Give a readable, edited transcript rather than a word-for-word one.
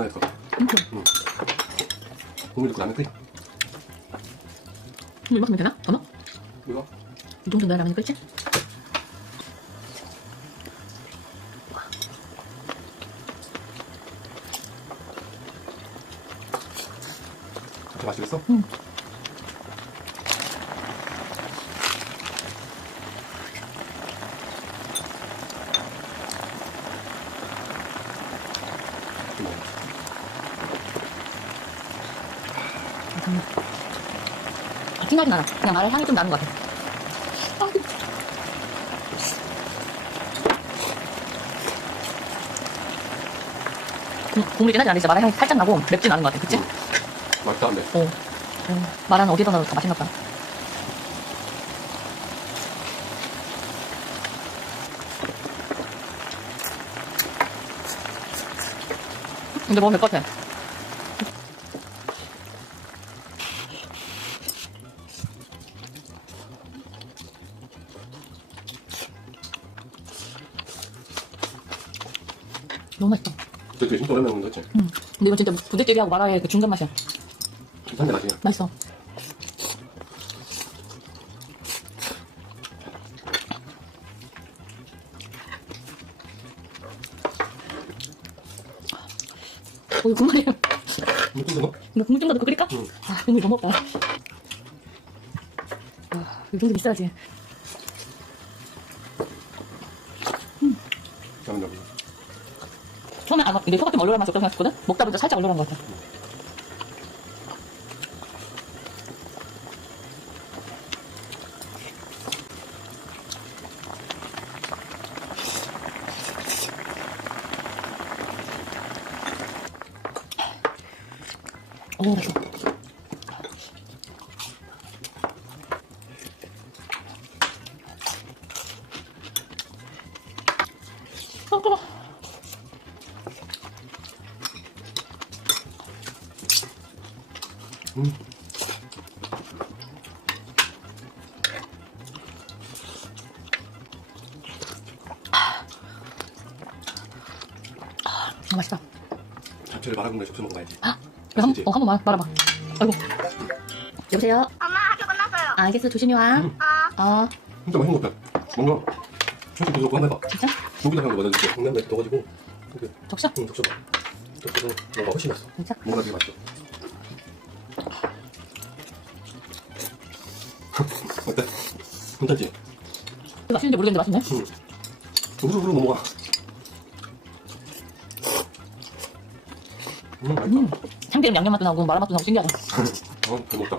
얼마나 했어? 응. 국물 넣고 라면 끓여. 이만큼 되나? 더 넣어? 이거? 이 정도 넣어야 라면이 끓지? 진짜 맛있겠어? 응. 진하진 않아. 그냥 마늘 향이 좀 나는 것 같아. 국물이 진하지 않은데 진짜 마늘 향이 살짝 나고 맵진 않은 것 같아. 그치? 맛있다, 근데. 마라는 어디다 넣어도 다 맛있나 봐. 근데 먹으면 될 것 같아. 너무 맛있다. 되게 진짜 오랜만에 먹는 거지? 근데 이건 진짜 부대찌개하고 마라의 그 중간 맛이야. 비싼데 맛이야. 맛있어. 이거 국물이. 묵국 넣어? 이거 국물 좀 더 넣고 끓일까? 응. 아, 국물이 너무 없다. 이 정도 비싸지. 라면 넣어. 처음에 아마 이게 소금 좀 얼얼한 맛이 없다고 생각했거든? 먹다 보니까 살짝 얼얼한 것 같아. 오, 맛있어. 맛있다. 잡채를 말아먹는 접시 먹어봐야지. 그럼 한번 말아봐. 아이고. 여보세요? 엄마 학교 끝났어요. 알겠어. 조심히 와. 진짜 맛있는 것 같아. 뭔가 솔직히 부드럽고 한번 해봐. 진짜? 여기다 한거 넣어줄게. 강남 이렇게 넣어가지고 이렇게. 적셔? 응, 적셔봐. 적셔서 뭔가 훨씬 맛있어. 진짜? 뭔가 되게 맛있어. 어때? 괜찮지? 맛있는지 모르겠는데 맛있네. 응. 우르르 넘어가. 맛있다. 참기름 양념 맛도 나고 마라 맛도 나고 신기하다. 잘 먹다.